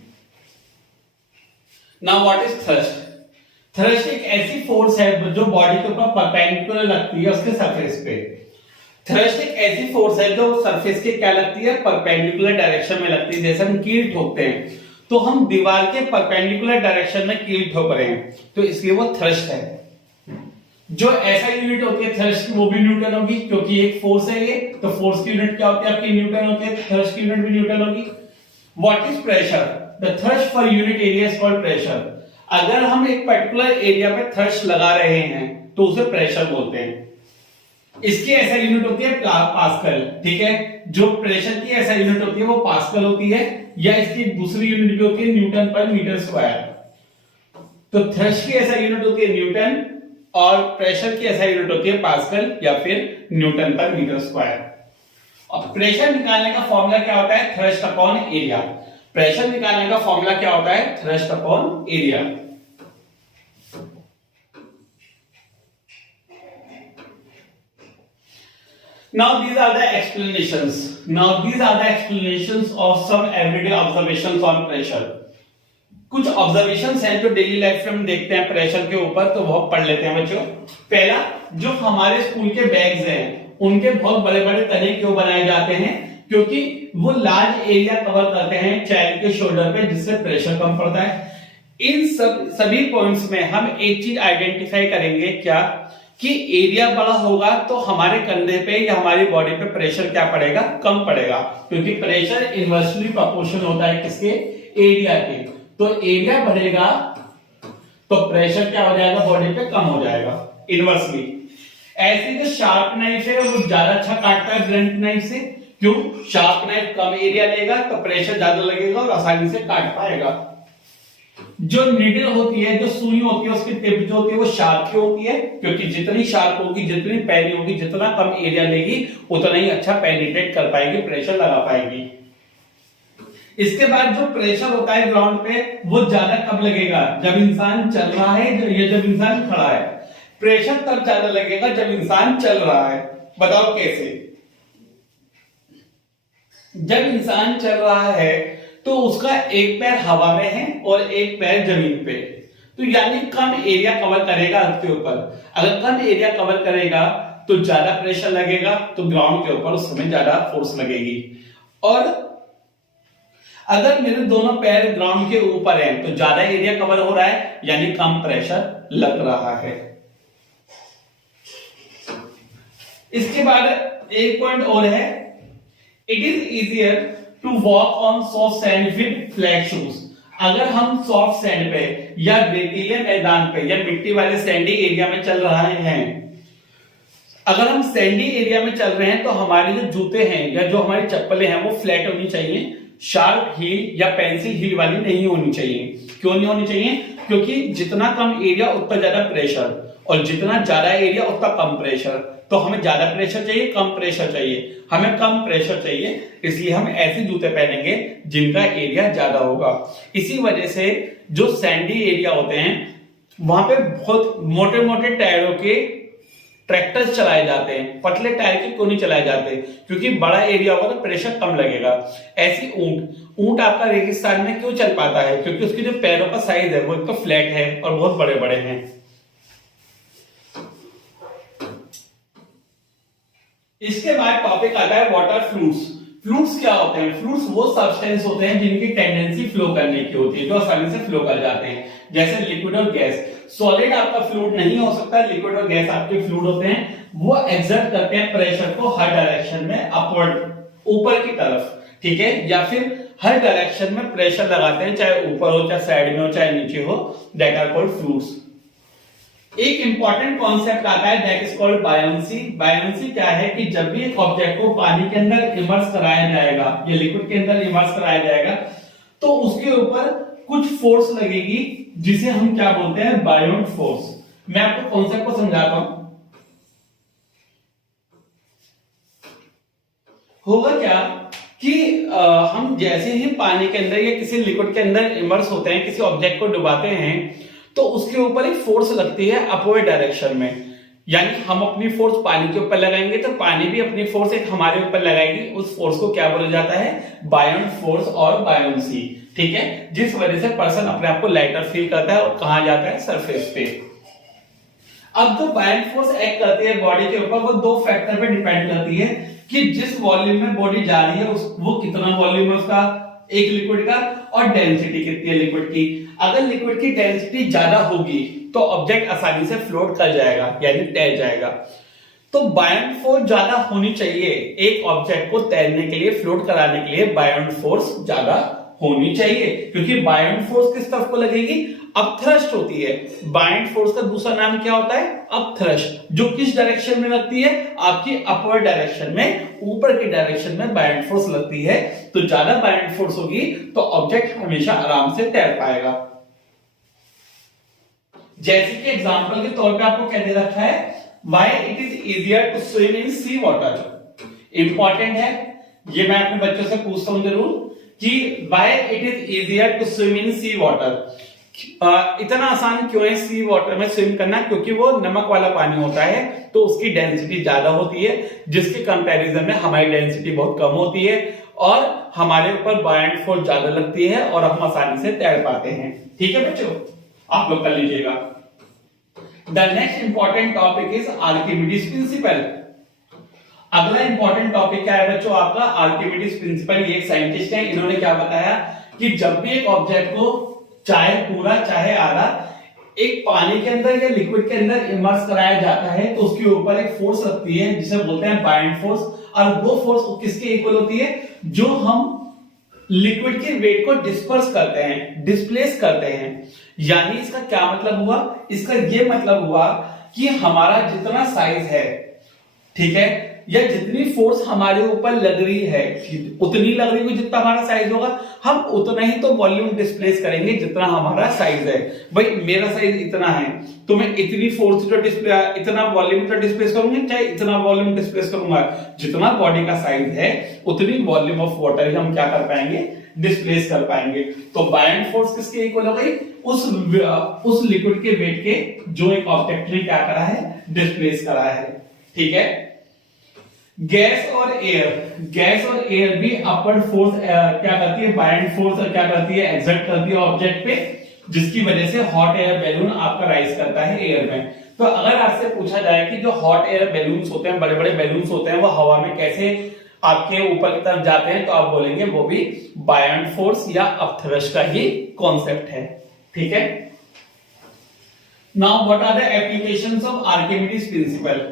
Now what is thrust? Thrust एक ऐसी फोर्स है जो बॉडी के ऊपर परपेंडिकुलर लगती है उसके सरफेस पे। थ्रस्ट एक ऐसी फोर्स है जो सरफेस के क्या लगती है, परपेंडिकुलर डायरेक्शन में लगती है। जैसे हम कील ठोकते हैं तो हम दीवार के परपेंडिकुलर डायरेक्शन में कील ठोक रहे हैं, तो इसलिए वो थ्रस्ट है। जो ऐसा यूनिट होती है थ्रस्ट की वो भी न्यूटन होगी, क्योंकि एक फोर्स है ये, तो फोर्स की यूनिट क्या होती है आपकी, न्यूटन होती है, थ्रस्ट की यूनिट भी न्यूटन होगी। What is pressure? The thrust for unit area is called pressure. अगर हम एक पर्टिकुलर एरिया पे थ्रस्ट लगा रहे हैं तो उसे प्रेशर बोलते हैं। इसकी ऐसा यूनिट होती है पास्कल, ठीक है। जो प्रेशर की ऐसा यूनिट होती है वो पास्कल होती है, या इसकी दूसरी यूनिट भी होती है न्यूटन पर मीटर स्क्वायर। तो थ्रस्ट की ऐसा यूनिट होती है न्यूटन और प्रेशर की ऐसा यूनिट होती है पास्कल या फिर न्यूटन पर मीटर स्क्वायर। और प्रेशर निकालने का फॉर्मूला क्या होता है, थ्रस्ट अपॉन एरिया। प्रेशर निकालने का फॉर्मूला क्या होता है, thrust upon area. Now these are the explanations. Now these are the explanations of some everyday observations on pressure. कुछ ऑब्जर्वेशंस हैं जो डेली लाइफ में हम देखते हैं प्रेशर के ऊपर, तो वो पढ़ लेते हैं बच्चों। पहला, जो हमारे स्कूल के बैग्स हैं उनके बहुत बड़े बड़े तने क्यों बनाए जाते हैं, क्योंकि वो लार्ज एरिया कवर करते हैं चाइल्ड के शोल्डर पे, जिससे प्रेशर कम पड़ता है। इन सभी पॉइंट्स में हम एक चीज आइडेंटिफाई करेंगे, क्या कि एरिया बड़ा होगा तो हमारे कंधे पे या हमारी बॉडी पे प्रेशर क्या पड़ेगा, कम पड़ेगा, क्योंकि प्रेशर इनवर्सली प्रोपोर्शनल होता है किसके, एरिया के। तो एरिया बढ़ेगा तो प्रेशर क्या हो जाएगा, बॉडी पे कम हो जाएगा इनवर्सली। ऐसे जो शार्प नाइफ है वो ज्यादा अच्छा काटता है ब्लंट नाइफ से, क्यों, शार्प नाइफ कम एरिया लेगा तो प्रेशर ज्यादा लगेगा और आसानी से काट पाएगा। जो नीडल होती है, जो सुई होती है, उसकी टिप जो होती है वो शार्प की होती है, क्योंकि जितनी शार्प होगी, जितनी पैनी होगी, जितना कम एरिया लेगी उतना ही अच्छा पेनिट्रेट कर पाएगी, प्रेशर लगा पाएगी। इसके बाद जो प्रेशर होता है ग्राउंड पे वो ज्यादा कब लगेगा, जब इंसान चल रहा है या जब इंसान खड़ा है। प्रेशर तब ज्यादा लगेगा जब इंसान चल रहा है। बताओ कैसे? जब इंसान चल रहा है तो उसका एक पैर हवा में है और एक पैर जमीन पे, तो यानी कम एरिया कवर करेगा आपके ऊपर। अगर कम एरिया कवर करेगा तो ज्यादा प्रेशर लगेगा, तो ग्राउंड के ऊपर उस समय ज्यादा फोर्स लगेगी। और अगर मेरे दोनों पैर ग्राउंड के ऊपर हैं तो ज्यादा एरिया कवर हो रहा है, यानी कम प्रेशर लग रहा है। इसके बाद एक पॉइंट और है, it is easier to walk on soft sand with flat shoes. अगर हम सॉफ्ट सैंड पे या रेतीले मैदान पे या मिट्टी वाले सैंडी एरिया में चल रहे हैं, अगर हम सैंडी एरिया में चल रहे हैं तो हमारे जो जूते हैं या जो हमारी चप्पलें हैं वो फ्लैट होनी चाहिए, शार्प हील या पेंसिल हील वाली नहीं होनी चाहिए। क्यों नहीं होनी चाहिए? क्योंकि जितना कम एरिया उतना ज्यादा प्रेशर, और जितना ज्यादा एरिया उतना कम प्रेशर। तो हमें ज्यादा प्रेशर चाहिए, कम प्रेशर चाहिए, हमें कम प्रेशर चाहिए, इसलिए हम ऐसे जूते पहनेंगे जिनका एरिया ज्यादा होगा। इसी वजह से जो सैंडी एरिया होते हैं वहां पे बहुत मोटे मोटे टायरों के ट्रैक्टर्स चलाए जाते हैं, पतले टायर के क्यों नहीं चलाए जाते, क्योंकि बड़ा एरिया होगा तो प्रेशर कम लगेगा। ऐसी ऊंट आपका रेगिस्तान में क्यों चल पाता है, क्योंकि उसके जो पैरों का साइज है वो एक तो फ्लैट है और बहुत बड़े बड़े हैं। इसके बाद टॉपिक आता है वाटर फ्लूइड्स। फ्लूइड्स क्या होते हैं? फ्लूइड्स वो सब्सटेंस होते हैं जिनकी टेंडेंसी फ्लो करने की होती है, जो आसानी से फ्लो कर जाते हैं, जैसे लिक्विड और गैस। सॉलिड आपका फ्लूइड नहीं हो सकता, लिक्विड और गैस आपके फ्लूइड होते हैं। वो एक्सर्ट करते हैं प्रेशर को हर डायरेक्शन में, अपवर्ड, ऊपर की तरफ, ठीक है, या फिर हर डायरेक्शन में प्रेशर लगाते हैं, चाहे ऊपर हो, चाहे साइड में हो, चाहे नीचे हो। That are called fluids. एक इंपॉर्टेंट कॉन्सेप्ट आता है that is called buoyancy. Buoyancy क्या है कि जब भी एक ऑब्जेक्ट को पानी के अंदर इमर्स कराया जाएगा या लिक्विड के अंदर इमर्स कराया जाएगा तो उसके ऊपर कुछ फोर्स लगेगी जिसे हम क्या बोलते हैं, बायोंट फोर्स। मैं आपको कॉन्सेप्ट को समझाता हूं। होगा क्या कि हम जैसे ही पानी के अंदर या किसी लिक्विड के अंदर इमर्स होते हैं, किसी ऑब्जेक्ट को डुबाते हैं, तो उसके ऊपर एक फोर्स लगती है अपवर्ड डायरेक्शन में। यानी हम अपनी फोर्स पानी के ऊपर लगाएंगे तो पानी भी अपनी फोर्स एक हमारे ऊपर लगाएगी, उस फोर्स को क्या बोला जाता है, बायोन फोर्स और बायोन्सी। ठीक है, जिस वजह से पर्सन अपने आप को लाइटर फील करता है और कहां जाता है, सरफेस पे। अब जो बायोन फोर्स एक्ट करती है बॉडी के ऊपर, वो दो फैक्टर पे डिपेंड करती है कि जिस वॉल्यूम में बॉडी जा रही है वो कितना वॉल्यूम है उसका, एक लिक्विड का, और डेंसिटी कितनी है लिक्विड की। अगर लिक्विड की डेंसिटी ज्यादा होगी तो ऑब्जेक्ट आसानी से फ्लोट कर जाएगा, यानी तैर जाएगा। तो बायोन फोर्स ज्यादा होनी चाहिए, एक ऑब्जेक्ट को तैरने के लिए, फ्लोट कराने के लिए बायोन फोर्स ज्यादा होनी चाहिए, क्योंकि बायोन फोर्स किस तरफ को लगेगी, अपथ्रस्ट होती है। बायोन फोर्स का दूसरा नाम क्या होता है, अपथ्रस्ट, जो किस डायरेक्शन में लगती है, आपकी अपवर्ड डायरेक्शन में, ऊपर की डायरेक्शन में बायोन फोर्स लगती है। तो ज्यादा बायोन फोर्स होगी तो ऑब्जेक्ट हमेशा आराम से तैर पाएगा। जैसे कि एग्जांपल के तौर पे आपको कह दे रखा है, why it is easier to swim in sea water. Important है, ये मैं अपने बच्चों से पूछता हूं जरूर कि why it is easier to swim in sea water. इतना आसान क्यों है सी वाटर में स्विम करना, क्योंकि वो नमक वाला पानी होता है तो उसकी डेंसिटी ज्यादा होती है, जिसके कंपैरिजन में हमारी डेंसिटी बहुत कम होती है और हमारे ऊपर बायोन फोर्स ज्यादा लगती है और हम आसानी से तैर पाते हैं। ठीक है बच्चों, आप लोग कर लीजिएगा। The next important topic is Archimedes principal. अगला इंपॉर्टेंट टॉपिक क्या है बच्चों आपका, आर्किमिडीज प्रिंसिपल। ये एक साइंटिस्ट है, इन्होंने क्या बताया कि जब भी एक ऑब्जेक्ट को चाहे पूरा चाहे आधा एक पानी के अंदर या लिक्विड के अंदर इमर्स कराया जाता है तो उसके ऊपर एक फोर्स लगती है जिसे बोलते हैं बायोन फोर्स, और वो फोर्स किसके इक्वल होती है, जो हम लिक्विड के वेट को डिस्पर्स करते हैं, डिस्प्लेस करते हैं। यानी इसका क्या मतलब हुआ, इसका ये मतलब हुआ कि हमारा जितना साइज है, ठीक है, या जितनी फोर्स हमारे ऊपर लग रही है उतनी लग रही है, जितना हमारा साइज होगा हम उतना ही तो वॉल्यूम डिस्प्लेस करेंगे जितना हमारा साइज है। भाई मेरा साइज इतना है तो मैं इतनी फोर्स जो डिस्प्ले, इतना वॉल्यूम तो डिस्प्लेस करूंगा, चाहे इतना वॉल्यूम डिस्प्लेस करूंगा, जितना बॉडी का साइज है उतनी वॉल्यूम ऑफ वाटर हम क्या कर पाएंगे, डिस्प्लेस कर पाएंगे। तो बायोन फोर्स किसके इक्वल हो गई, उस लिक्विड के वेट के जो एक ऑब्जेक्ट ने क्या करा है, डिस्प्लेस करा है। ठीक है, गैस और एयर भी अपवर्ड फोर्स क्या करती है, बायोन फोर्स क्या करती है, एक्सर्ट करती है ऑब्जेक्ट पे, जिसकी वजह से हॉट एयर बैलून आपका राइज करता है एयर में। तो अगर आपसे पूछा जाए कि जो हॉट एयर बैलून्स होते हैं, बड़े बड़े बैलून्स होते हैं, वो हवा में कैसे आपके ऊपर की तरफ जाते हैं, तो आप बोलेंगे वो भी बायोन फोर्स या अपथ्रस्ट का ही कॉन्सेप्ट है। ठीक है, now what are the applications of Archimedes principle.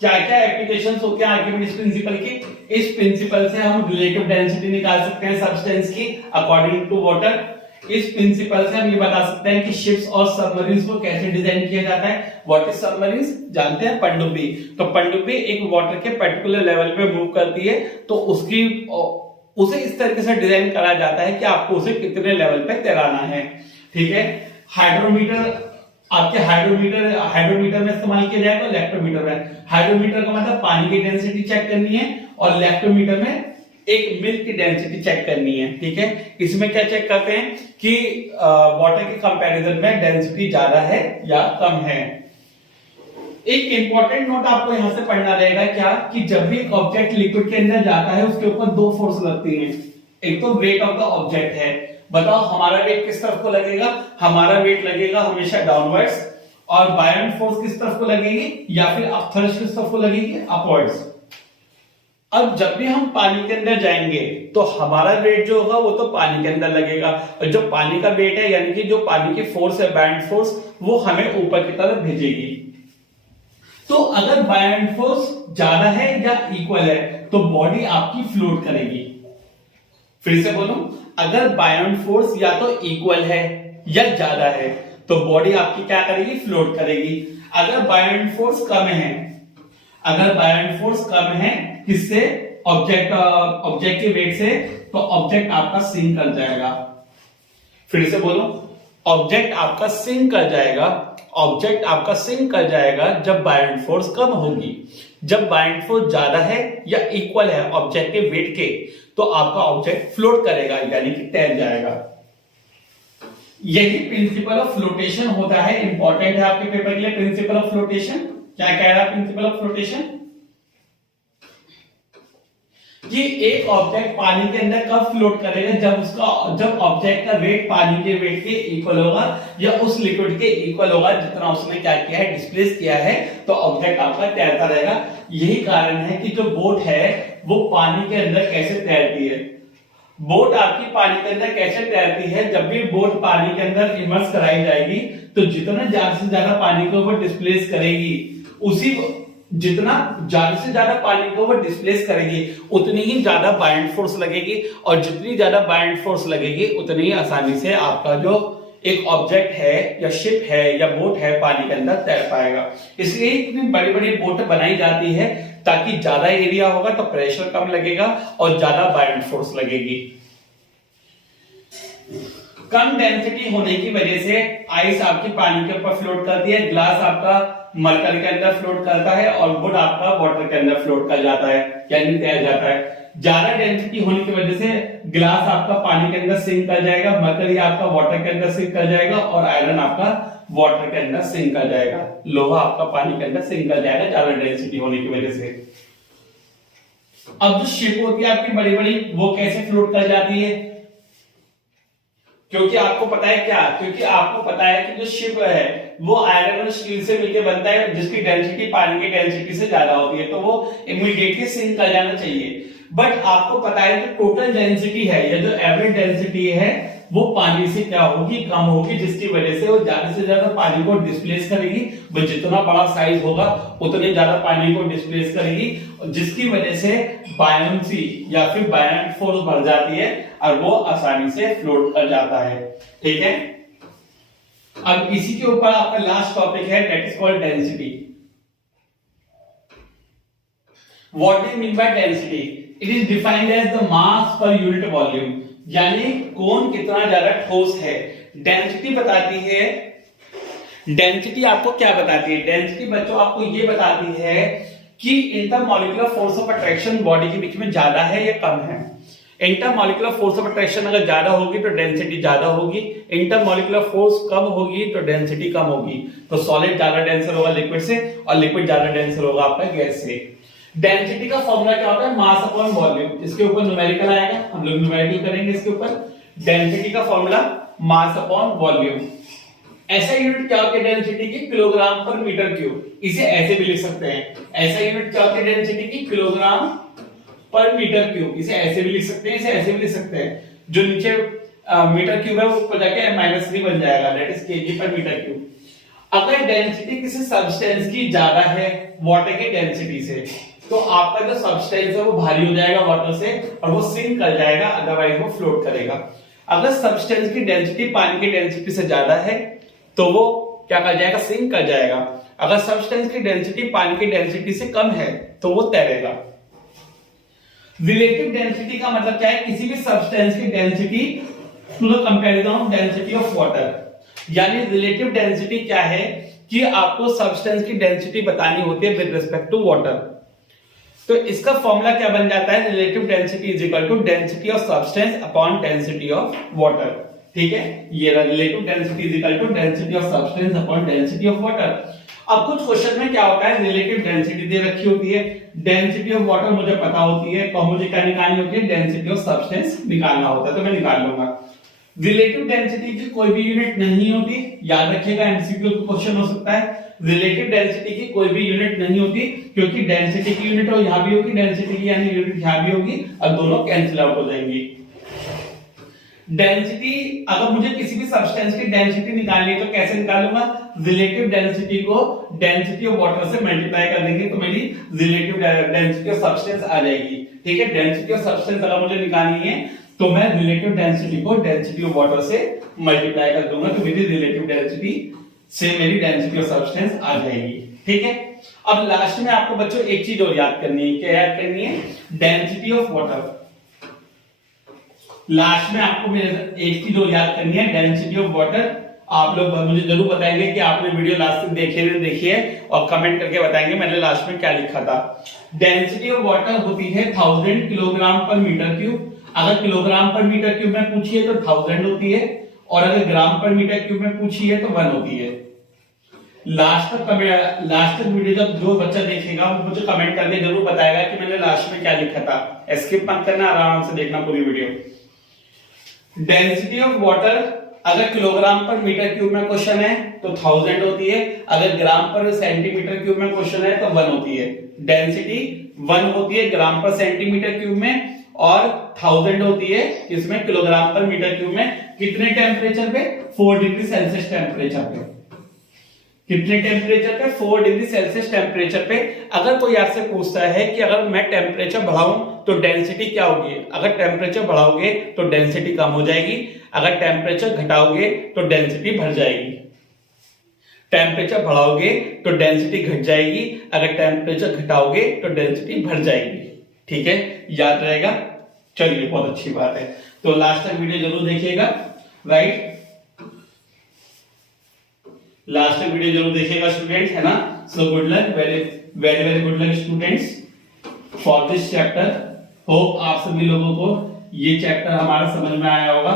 क्या क्या एप्लीकेशंस होते हैं आर्किमिडीज प्रिंसिपल की। इस प्रिंसिपल से हम रिलेटिव डेंसिटी निकाल सकते हैं सब्सटेंस की अकॉर्डिंग टू वाटर। इस प्रिंसिपल से हम ये बता सकते हैं कि शिप्स और सबमरीन्स को कैसे डिजाइन किया जाता है। व्हाट इज सबमरीन्स, जानते हैं, पनडुब्बी। तो पनडुब्बी एक वाटर के पर्टिकुलर लेवल पे मूव करती है, तो उसे इस तरीके से डिजाइन करा जाता है कि आपको उसे कितने लेवल पे तैराना है। ठीक है, हाइड्रोमीटर आपके हाइड्रोमीटर में इस्तेमाल किया जाएगा, तो इलेक्ट्रोमीटर में। हाइड्रोमीटर का मतलब पानी की डेंसिटी चेक करनी है और इलेक्ट्रोमीटर में एक मिल्क की डेंसिटी चेक करनी है। ठीक है, इसमें क्या चेक करते हैं कि वाटर के कंपैरिजन में डेंसिटी ज्यादा है या कम है। एक इंपॉर्टेंट नोट आपको यहां से पढ़ना रहेगा क्या, कि जब भी एक ऑब्जेक्ट लिक्विड के अंदर जाता है उसके ऊपर दो फोर्स लगती हैं। एक तो वेट ऑफ द ऑब्जेक्ट है, बताओ हमारा वेट किस तरफ को लगेगा, हमारा वेट लगेगा हमेशा डाउनवर्ड्स, और बायोन फोर्स किस तरफ को लगेगी, या फिर अपथ्रस्ट किस तरफ को लगेगी, अपवर्ड्स। अब जब भी हम पानी के अंदर जाएंगे तो हमारा वेट जो होगा वो तो पानी के अंदर लगेगा, और जो पानी का वेट है यानी कि जो पानी की फोर्स है बायोन फोर्स, वो हमें ऊपर की तरफ भेजेगी। तो अगर बायोन फोर्स ज्यादा है या इक्वल है तो बॉडी आपकी फ्लोट करेगी। फिर से बोलूं, अगर बायोन फोर्स या तो इक्वल है या ज्यादा है तो बॉडी आपकी क्या करेगी, फ्लोट करेगी। अगर बायोन फोर्स कम है, अगर बायोन फोर्स कम है किससे, ऑब्जेक्ट के वेट से, तो ऑब्जेक्ट आपका सिंक कर जाएगा। फिर से बोलो, ऑब्जेक्ट आपका सिंक कर जाएगा, ऑब्जेक्ट आपका सिंक कर जाएगा जब बायोन फोर्स कम होगी। जब बायोन फोर्स ज्यादा है या इक्वल है ऑब्जेक्ट के वेट के, तो आपका ऑब्जेक्ट फ्लोट करेगा यानी कि तैर जाएगा। यही प्रिंसिपल ऑफ फ्लोटेशन होता है, इंपॉर्टेंट है आपके पेपर के लिए। प्रिंसिपल ऑफ फ्लोटेशन क्या कह रहा है? प्रिंसिपल ऑफ फ्लोटेशन कि एक ऑब्जेक्ट पानी के अंदर कब फ्लोट करेगा, जब ऑब्जेक्ट का वेट पानी के वेट के इक्वल होगा या उस लिक्विड के इक्वल होगा जितना उसने क्या किया है, डिस्प्लेस किया है, तो ऑब्जेक्ट आपका तैरता रहेगा। यही कारण है कि जो बोट है वो पानी के अंदर कैसे तैरती है। बोट आपकी पानी के अंदर कैसे तैरती है? जब भी बोट पानी के अंदर इमर्स कराई जाएगी तो जितना ज्यादा से ज्यादा पानी को वो डिस्प्लेस करेगी, जितना ज्यादा से ज्यादा पानी को वो डिस्प्लेस करेगी उतनी ही ज्यादा बाइंड फोर्स लगेगी, और जितनी ज्यादा बाइंड फोर्स लगेगी उतनी ही आसानी से आपका जो एक ऑब्जेक्ट है या शिप है या बोट है पानी के अंदर तैर पाएगा। इसलिए इतनी बड़ी बड़ी बोट बनाई जाती है ताकि ज्यादा एरिया होगा तो प्रेशर कम लगेगा और ज्यादा बाइंड फोर्स लगेगी। कम डेंसिटी होने की वजह से आइस आपकी पानी के ऊपर फ्लोट करती है, ग्लास आपका मरकरी के अंदर फ्लोट करता है और वुड आपका वाटर के अंदर फ्लोट कर जाता है, यानी तैर जाता है। ज्यादा डेंसिटी होने की वजह से ग्लास आपका पानी के अंदर सिंक कर जाएगा, मरकरी आपका वाटर के अंदर सिंक कर जाएगा और आयरन आपका वाटर के अंदर सिंक कर जाएगा, लोहा आपका पानी के अंदर सिंक कर जाएगा ज्यादा डेंसिटी होने की वजह से। अब जो शिप होती है आपकी बड़ी बड़ी, वो कैसे फ्लोट कर जाती है? क्योंकि आपको पता है क्या, क्योंकि आपको पता है कि जो शिप है वो आयरन और स्टील से मिलकर बनता है जिसकी डेंसिटी पानी की डेंसिटी से ज्यादा होती है, तो वो इमीडिएटली सिंक कर जाना चाहिए। बट आपको पता है जो टोटल डेंसिटी है या जो एवरेज डेंसिटी है वो पानी से क्या होगी, कम होगी, जिसकी वजह से वो ज्यादा से ज्यादा पानी को डिस्प्लेस करेगी। वो जितना बड़ा साइज होगा उतने ज्यादा पानी को डिस्प्लेस करेगी, जिसकी वजह से बायंसी या फिर बायंट फोर्स बढ़ जाती है और वो आसानी से फ्लोट कर जाता है। ठीक है, अब इसी के ऊपर आपका लास्ट टॉपिक है, that is called density. What do you mean by density? It is defined as the mass पर यूनिट वॉल्यूम, यानी कौन कितना ज्यादा ठोस है। डेंसिटी बताती है, डेंसिटी आपको क्या बताती है? डेंसिटी बच्चों आपको ये बताती है कि intermolecular force of attraction body के बीच में ज्यादा है या कम है। इंटरमॉलिक्यूलर फोर्स ऑफ अट्रैक्शन अगर ज्यादा होगी तो डेंसिटी ज्यादा होगी, इंटरमॉलिक्यूलर फोर्स कम होगी तो डेंसिटी कम होगी। तो सॉलिड ज्यादा डेंसर होगा लिक्विड से और लिक्विड ज्यादा डेंसर होगा आपका गैस से। डेंसिटी का फॉर्मूला क्या होता है? Mass upon volume. इसके ऊपर न्यूमेरिकल आएगा, हम लोग न्यूमेरिकल करेंगे इसके ऊपर। डेंसिटी का फॉर्मूला मास अपॉन वॉल्यूम। ऐसा यूनिट क्या होती है डेंसिटी की? किलोग्राम पर मीटर क्यूब। इसे ऐसे भी लिख सकते हैं, ऐसा यूनिट क्या होती है डेंसिटी की? किलोग्राम पर मीटर क्यूब। इसे ऐसे भी लिख सकते हैं, इसे ऐसे भी लिख सकते हैं। जो नीचे मीटर क्यूब है वो ऊपर जाके -3 बन जाएगा, दैट इज केजी पर मीटर क्यूब। अगर डेंसिटी किसी सब्सटेंस की ज्यादा है वाटर की डेंसिटी से, तो आपका जो सब्सटेंस है वो भारी हो जाएगा वाटर से और वो सिंक कर जाएगा, अदरवाइज वो फ्लोट करेगा। अगर सब्सटेंस की डेंसिटी पानी की डेंसिटी से ज्यादा है तो वो क्या कर जाएगा? सिंक कर जाएगा। अगर सब्सटेंस की डेंसिटी पानी की डेंसिटी से कम है तो वो तैरेगा। रिलेटिव डेंसिटी का मतलब क्या है? किसी भी सब्सटेंस की density to the comparison of density of water. यानी रिलेटिव डेंसिटी क्या है कि आपको सब्सटेंस की डेंसिटी बतानी होती है विद रिस्पेक्ट टू वाटर। तो इसका फॉर्मूला क्या बन जाता है? Relative density is equal to density of substance upon density of water. ठीक है, ये relative density is equal to density of substance upon density of water. अब कुछ क्वेश्चन में क्या होता है, रिलेटिव डेंसिटी दे रखी होती है, डेंसिटी ऑफ वाटर मुझे पता होती है, तो मुझे क्या निकालनी होती है? डेंसिटी ऑफ सब्सटेंस निकालना होता है, तो मैं निकाल लूंगा। रिलेटिव डेंसिटी की कोई भी यूनिट नहीं होती, याद रखिएगा, एमसीक्यू क्वेश्चन हो सकता है। रिलेटिव डेंसिटी की कोई भी यूनिट नहीं होती, क्योंकि डेंसिटी की यूनिट हो यहां भी होगी, डेंसिटी की यानी यूनिट यहां भी होगी और दोनों कैंसिल आउट हो जाएंगी। डेंसिटी, अगर मुझे किसी भी सब्सटेंस की डेंसिटी निकालनी है तो कैसे निकालूंगा? रिलेटिव डेंसिटी को डेंसिटी ऑफ वाटर से मल्टीप्लाई कर देंगे तो मेरी रिलेटिव डेंसिटी ऑफ सब्सटेंस आ जाएगी। ठीक है, डेंसिटी ऑफ सब्सटेंस अगर मुझे निकालनी है तो मैं रिलेटिव डेंसिटी को डेंसिटी ऑफ वाटर से मल्टीप्लाई कर दूंगा, तो मेरी रिलेटिव डेंसिटी से मेरी डेंसिटी ऑफ सब्सटेंस आ जाएगी। ठीक है, अब लास्ट में आपको बच्चों एक चीज और याद करनी है। क्या याद करनी है? Density of water. लास्ट में आपको एक चीज और याद करनी है, डेंसिटी ऑफ वाटर। आप लोग मुझे जरूर बताएंगे कि आपने वीडियो लास्ट तक देखिए और कमेंट करके बताएंगे मैंने लास्ट में क्या लिखा था। डेंसिटी ऑफ वाटर होती है 1000 किलोग्राम पर मीटर क्यूब। अगर किलोग्राम पर मीटर क्यूब में पूछिए तो 1000 होती है, और अगर ग्राम पर मीटर क्यूब में पूछी है तो 1 होती है। लास्ट तक वीडियो जब जो बच्चा देखेगा वो मुझे कमेंट करके जरूर बताएगा कि मैंने लास्ट में क्या लिखा था। स्किप मत करना, आराम से देखना पूरी वीडियो। डेंसिटी ऑफ वाटर अगर किलोग्राम पर मीटर क्यूब में क्वेश्चन है तो 1000 होती है, अगर ग्राम पर सेंटीमीटर क्यूब में क्वेश्चन है तो 1 होती है। डेंसिटी 1 होती है ग्राम पर सेंटीमीटर क्यूब में और 1000 होती है इसमें किलोग्राम पर मीटर क्यूब में। कितने टेम्परेचर पे? 4 डिग्री सेल्सियस टेम्परेचर पे। कितने टेम्परेचर पे? 4 डिग्री सेल्सियस टेम्परेचर पे। अगर कोई आपसे पूछता है कि अगर मैं टेम्परेचर बढ़ाऊं तो डेंसिटी क्या होगी, अगर टेम्परेचर बढ़ाओगे तो डेंसिटी कम हो जाएगी, अगर टेम्परेचर घटाओगे तो डेंसिटी बढ़ जाएगी। टेम्परेचर बढ़ाओगे तो डेंसिटी घट जाएगी, अगर टेम्परेचर घटाओगे तो डेंसिटी बढ़ जाएगी। ठीक है, याद रहेगा। चलिए, बहुत अच्छी बात है। तो लास्ट तक वीडियो जरूर देखिएगा, राइट? लास्ट तक वीडियो जरूर देखिएगा स्टूडेंट, है ना? So good luck, very very very good luck students for this chapter. Hope आप सभी लोगों को ये चैप्टर हमारा समझ में आया होगा,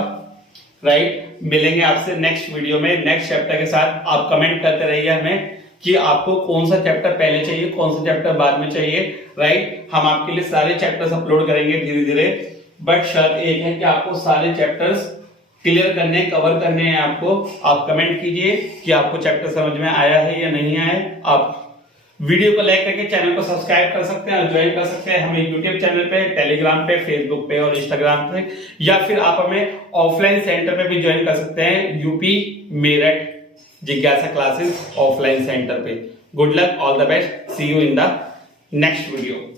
राइट? मिलेंगे आपसे नेक्स्ट वीडियो में नेक्स्ट चैप्टर के साथ। आप कमेंट करते रहिए हमें कि आपको कौन सा चैप्टर पहले चाहिए, कौन सा चैप्टर बाद में चाहिए, राइट? हम आपके लिए सारे चैप्टर्स अपलोड करेंगे धीरे धीरे, बट शर्त एक है कि आपको सारे चैप्टर्स क्लियर करने, कवर करने हैं आपको। आप कमेंट कीजिए कि आपको चैप्टर समझ में आया है या नहीं आया है। आप वीडियो को लाइक करके चैनल को सब्सक्राइब कर सकते हैं और ज्वाइन कर सकते हैं हमें यूट्यूब चैनल पे, टेलीग्राम पे, फेसबुक पे और इंस्टाग्राम पे, या फिर आप हमें ऑफलाइन सेंटर पे भी ज्वाइन कर सकते हैं, यूपी मेरठ जिज्ञासा क्लासेस ऑफलाइन सेंटर पे। Good luck, all the best, see you in the next video.